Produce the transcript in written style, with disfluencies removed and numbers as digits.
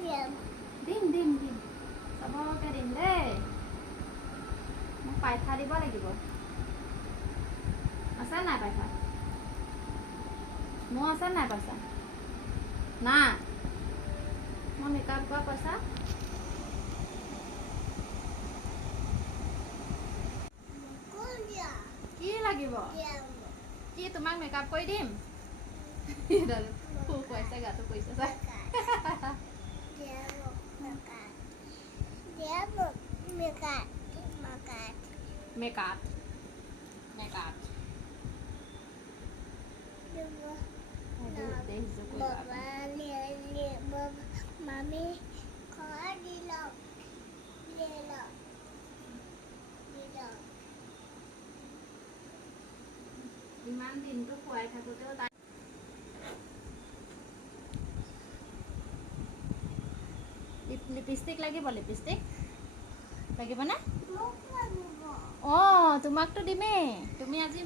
দিম দিম দিম চবকে দিম দেই মোক পাইঠা দিব লাগিব আছে নাই পাইঠা মোৰ আছে নাই পইচা না মই মেকআপ কৰা পইচা কি লাগিব কি তোমাক মেকআপ কৰি দিম খুৱাইছে গাটো কৰিছে চাই makeup makeup Mami, kau di lok, di lok. ইমান দিনটো খুৱাই থাকোঁতেও তাই লিপষ্টিক লাগিব লিপষ্টিক লাগিবনে অঁ তোমাকতো দিমেই তুমি আজি